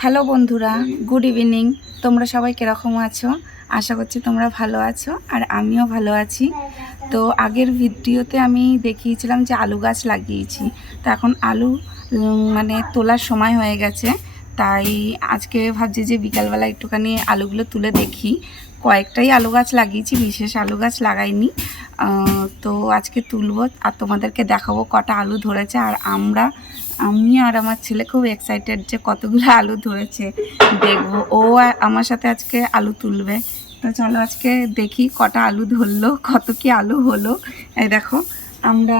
Hello বন্ধুরা, good evening. তোমরা সবাই কীরকম আছো? আশা করছি তোমরা ভালো আছো, আর আমিও ভালো আছি। তো আগের ভিডিওতে আমি দেখিয়েছিলাম যে আলু গাছ লাগিয়েছি। তো এখন আলু মানে তোলার সময় হয়ে গেছে, তাই আজকে ভাবছি যে বিকালবেলা একটুখানি আলুগুলো তুলে দেখি। কয়েকটাই আলু গাছ লাগিয়েছি, বিশেষ আলু গাছ লাগাইনি। তো আজকে তুলবো আর তোমাদেরকে দেখাবো কটা আলু ধরেছে। আর আমি আর আমার ছেলে খুব এক্সাইটেড যে কতগুলো আলু ধরেছে দেখবো। ও আমার সাথে আজকে আলু তুলবে। তো চলো আজকে দেখি কটা আলু ধরলো, কত কি আলু হলো। এই দেখো আমরা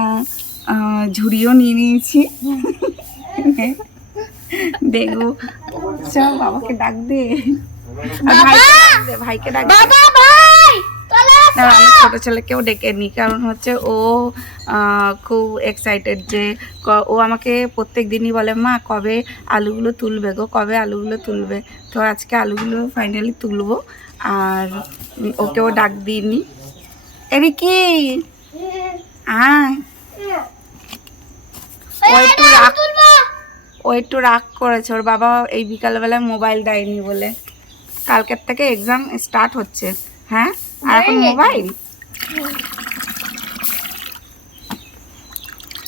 ঝুড়িও নিয়ে নিয়েছি। দেখবো, চল বাবাকে ডাক দে, ভাইকে ডাক দে। আমার ছোটো ছেলেকেও ডেকে নিই, কারণ হচ্ছে ও খুব এক্সাইটেড যে ও আমাকে প্রত্যেক দিনই বলে, মা কবে আলুগুলো তুলবে গো, কবে আলুগুলো তুলবে। তো আজকে আলুগুলো ফাইনালি তুলবো, আর ওকেও ডাক দিইনি। এরি কি ও একটু রাগ করেছে, ওর বাবা এই বিকালবেলায় মোবাইল দেয়নি বলে। কালকের থেকে এক্সাম স্টার্ট হচ্ছে। হ্যাঁ, আর এখন মোবাইল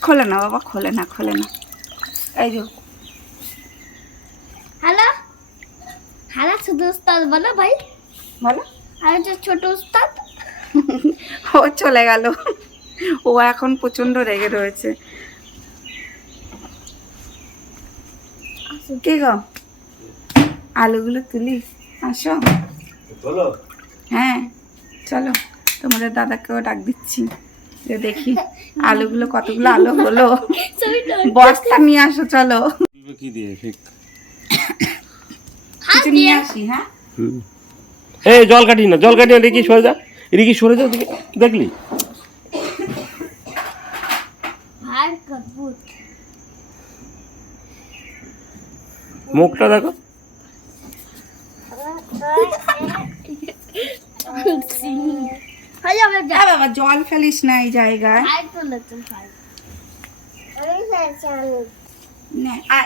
খোলে না বাবা, খোলে না। এই যে হ্যালো হ্যালো, ছোট উস্তাদ বলো ভাই, বলো। আমি যে ছোট উস্তাদ। ও চলে গেল, ও এখন প্রচন্ড রেগে রয়েছে। কি গো, আলুগুলো তুলি, আসো। হ্যাঁ চলো, তোমাদের দাদাকেও ডাক দিচ্ছি যে দেখি আলুগুলো কতগুলো আলু হলো। বস্তা নিয়ে আসো, চলো কি দিয়ে কিছু নিয়ে আসি। হ্যাঁ, এই জল কাটি না, রিকি সরে যা, দিকে দেখলি মুখটা দেখো। বাবা জল ফেলিস না এই জায়গায়।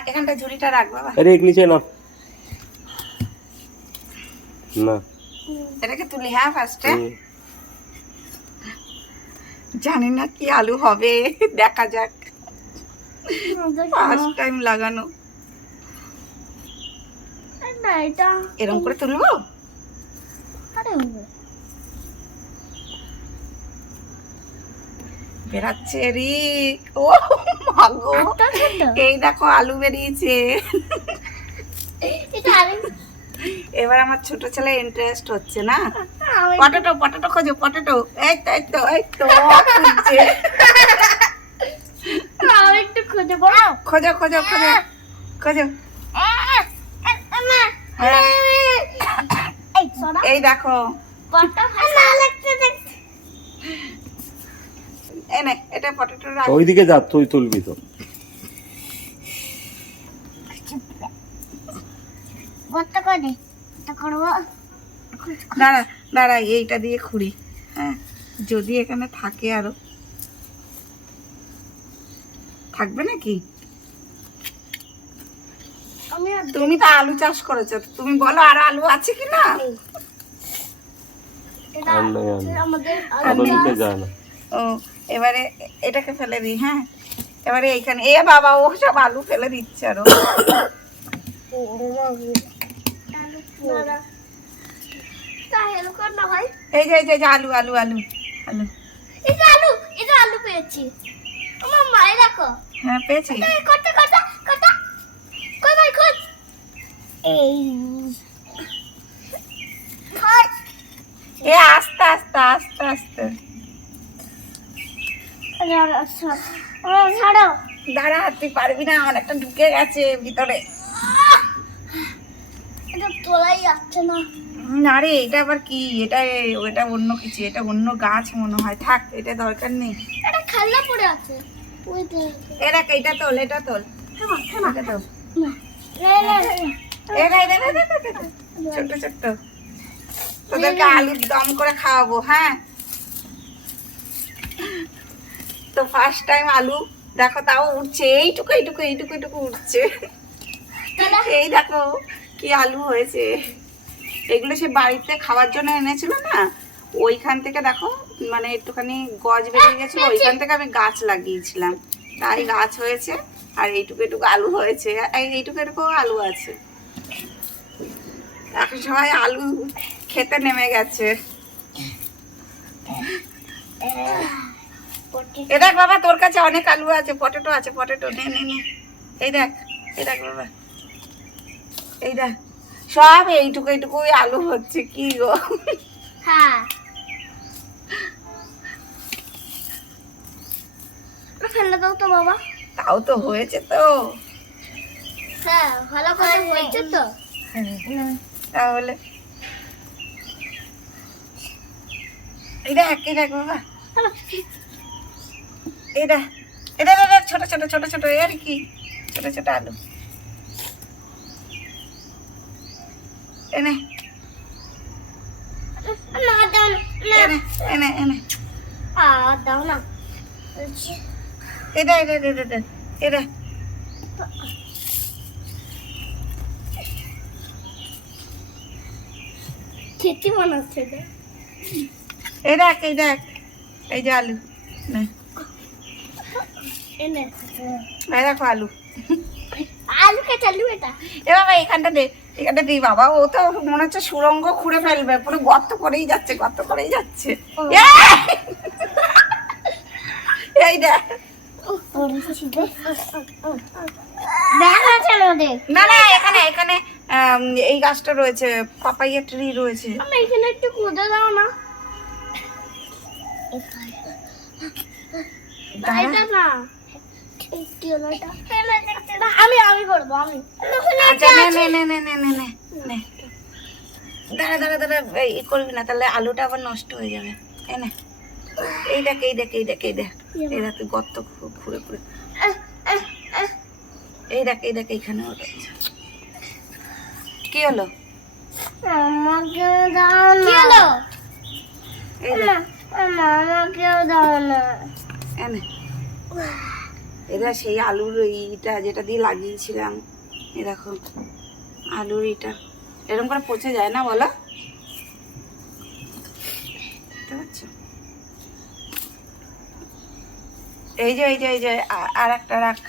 এখানটা ঝুড়িটা রাখ বাবা। নিচে না, এটাকে তুলি। হ্যাঁ, ফার্স্টে জানি না কি আলু হবে, দেখা যাক। ফার্স্ট টাইম লাগানো। এরকম করে তুলবো। বেরাচ্ছে রিক, ও মাগো, এই দেখো আলু বেরিয়েছে। এবার আমার ছোট ছেলে ইন্টারেস্ট হচ্ছে না। পটেটো খোঁজো, পটেটো। এই তো খুঁজছে। একটু খুঁজে পড়ো, খোঁজো। এই দেখো, এটা পটেটো। ওইদিকে যা, তুই তুলবি তো। দাঁড়া এইটা দিয়ে খুঁড়ি। হ্যাঁ, যদি এখানে থাকে, আরো থাকবে নাকি? তুমি তো আলু চাষ করেছো, তুমি বলো আর আলু আছে কিনা। ও এবারে এটাকে ফেলে দিই। হ্যাঁ, এবারে এইখানে এ বাবা, ও সব আলু ফেলে দিচ্ছে আরো। এই যে আলু পেয়েছি। আমার মায়ের দেখো। হ্যাঁ, পেয়েছি। আস্তে দাঁড়া, তুই পারবি না, আমার একটা ঢুকে গেছে ভিতরে। এটা তোলাই যাচ্ছে না। না রে, এটা আবার কি? এটা অন্য কিছু, এটা অন্য গাছ মনে হয়। থাক, এটা দরকার নেই। এটা খাল্লা পড়ে আছে। এটা তোল। ছোট্ট তোদেরকে আলুর দম করে খাওয়াবো। হ্যাঁ, তো ফার্স্ট টাইম আলু দেখো তাও উঠছে, এইটুকু এইটুকু এইটুকু এইটুকু উঠছে। এই দেখো কি আলু হয়েছে। এগুলো সে বাড়িতে খাওয়ার জন্য এনেছিল না, ওইখান থেকে দেখো মানে একটুখানি গজ বেরিয়ে গেছিল, ওইখান থেকে আমি গাছ লাগিয়েছিলাম, তাই গাছ হয়েছে। আর এইটুকু এইটুকু আলু হয়েছে, এইটুকু এইটুকু আলু আছে। এখন সবাই আলু খেতে নেমে গেছে। এ দেখ বাবা, তোর কাছে অনেক আলু আছে, পটেটো আছে, পটেটো নে নে নে। এই দেখ, এই দেখ বাবা, এই দেখ সব এইটুকু এইটুকু আলু হচ্ছে। কি গো, হ্যাঁ ফেলে দাও তো বাবা। তাও তো হয়েছে তো। হ্যাঁ ভালো করে হয়েছে তো। তাহলে এই দেখ বাবা, এই দেখ, এটা দেখ ছোট ছোট ছোট ছোট আর কি ছোট ছোট আলু। এনে না দাও না, এনে এনে এনে দাও না। এটা এটা এটা এটা এটা খেতে মনে হচ্ছে যে। এই দেখ, এই দেখ, এই যে আলু নে। এনে এই দেখো আলু। আলু কেটে আলু এটা। এ বাবা এখানটা দে, এখানটা দিই বাবা। ও তো মনে হচ্ছে সুরঙ্গ খুঁড়ে ফেলবে, পুরো গর্ত করেই যাচ্ছে, গর্ত করেই যাচ্ছে। এই দেখ, না না এখানে এখানে এই গাছটা রয়েছে, পাপাইয়া ট্রি রয়েছে। আমি এখানে একটু খুঁজে দাও না। এটা না আমি আমি করবো আমি। আচ্ছা নে নে নে নে নে নে নে নে। দাঁড়া দাঁড়া দাঁড়া, ই করবি না, তাহলে আলুটা আবার নষ্ট হয়ে যাবে। এই নে, এই দেখ এই দেখ এই দেখ এই দেখ এই দেখ গর্ত খুঁড়ে খুঁড়ে। এই দেখ এই দেখ এইখানে ওটা কি হলো? আমাকে দাও না। কি হলো? এই দেখ আমাকেও দাও না। এনে, এটা সেই আলুর ইটা যেটা দিয়ে লাগিয়েছিলাম। এই দেখো আলুর ইটা এরকম করে পচে যায় না বলো? বুঝতে পারছো? এই যে এই যে এই যে আর একটা রাখ।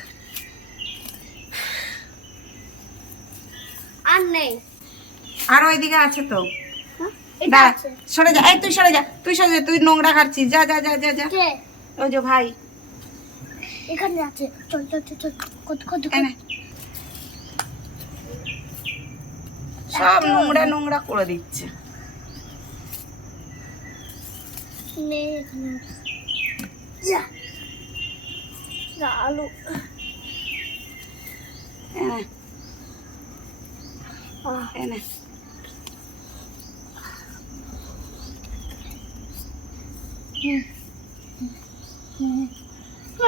আর নেই। আর ওইদিকে আছে তো। এটা দাঁড়া, আছে। সরে যা, এই তুই সরে যা, তুই সরে যা, তুই নোংরা খাচ্ছিস, যা যা যা যা যা। কে? ওই যে ভাই এখানে আছে। চল চল চল চল। কত কত এনে সব নোংরা নোংরা করে দিচ্ছে। নেই এখানে। যা যা আলু। এনে এনে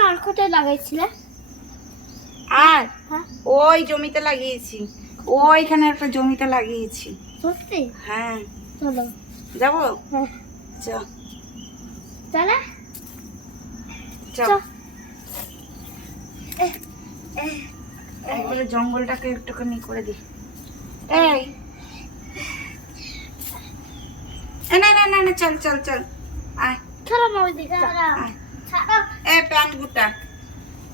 আর কোথায় লাগাইছিলে? আর হ্যাঁ ওই জমিতে লাগিয়েছি, ওইখানে একটা জমিতে লাগিয়েছি। সত্যি? হ্যাঁ চলো। যাবো, হ্যাঁ চ চলে। চ। একবারে জঙ্গলটাকে একটুখানি করে দি। এই না না না না, চল চল চল, আয় চলো মামি দিকে। আয়। ছাড়ো। এই প্যান্ট গুটা,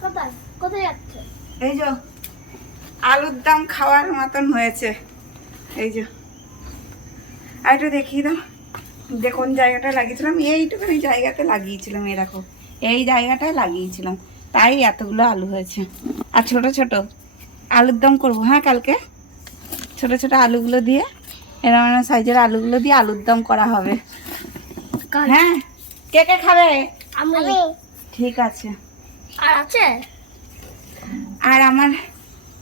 কোথায় কোথায় যাচ্ছে? এই যে আলুর দম খাওয়ার মতন হয়েছে। এই যে আর একটু দেখিয়ে দাও, দেখুন জায়গাটা লাগিয়েছিলাম, এইটুকুনি জায়গাতে লাগিয়েছিলাম। এই দেখো এই জায়গাটায় লাগিয়েছিলাম, তাই এতগুলো আলু হয়েছে। আর ছোট ছোট আলুর দম করবো। হ্যাঁ কালকে ছোট ছোট আলুগুলো দিয়ে, এরকম সাইজের আলুগুলো দিয়ে আলুর দম করা হবে। হ্যাঁ কে কে খাবে? আমি। ঠিক আছে। আর আছে? আর আমার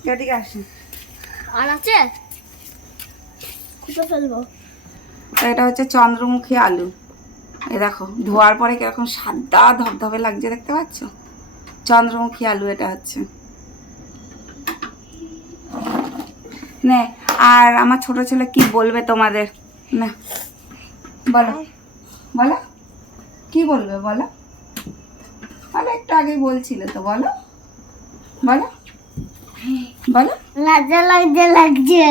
যদি আসে আর আছে? খুঁজে ফেলবো। তো এটা হচ্ছে চন্দ্রমুখী আলু। এই দেখো ধোয়ার পরে কিরকম সাদা ধবধবে লাগছে, দেখতে পাচ্ছ? চন্দ্রমুখী আলু এটা হচ্ছে। নে, আর আমার ছোট ছেলে কি বলবে তোমাদের? না বলো, বলো কি বলবে বলো। বলো, একটু আগে বলছিলে তো, বলো বলো বলো। লজ্জা লাগছে।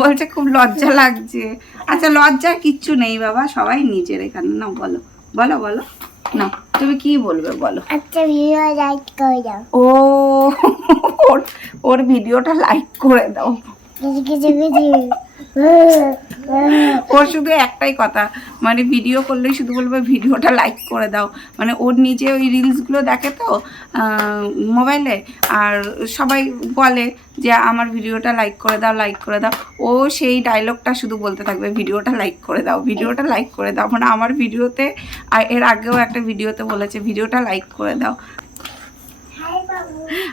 বলছে খুব লজ্জা লাগছে। আচ্ছা লজ্জার কিচ্ছু নেই বাবা, সবাই নিজের এখানে। না বলো বলো বলো না, তুমি কি বলবে বলো। আচ্ছা ভিডিও লাইক করে দাও। ও ওর ভিডিওটা লাইক করে দাও। কিছু ওর শুধু একটাই কথা, মানে ভিডিও করলেই শুধু বলবে ভিডিওটা লাইক করে দাও। মানে ওর নিজে ওই রিলসগুলো দেখে তো মোবাইলে, আর সবাই বলে যে আমার ভিডিওটা লাইক করে দাও, লাইক করে দাও। ও সেই ডায়লগটা শুধু বলতে থাকবে, ভিডিওটা লাইক করে দাও, ভিডিওটা লাইক করে দাও। মানে আমার ভিডিওতে, আর এর আগেও একটা ভিডিওতে বলেছে ভিডিওটা লাইক করে দাও।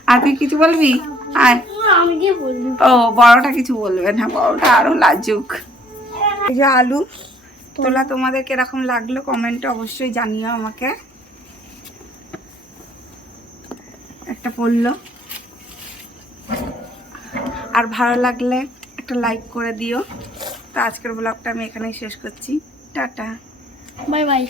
আর তুই কিছু বলবি? আর আমি কি বলবো? ও বড়টা কিছু বলবে না, বড়টা আরো লাজুক। এই যে আলু তোলা তোমাদের কিরকম লাগলো কমেন্টে অবশ্যই জানিও আমাকে। একটা পড়লো, আর ভালো লাগলে একটা লাইক করে দিও। তো আজকের ব্লগটা আমি এখানেই শেষ করছি। টাটা। Bye bye.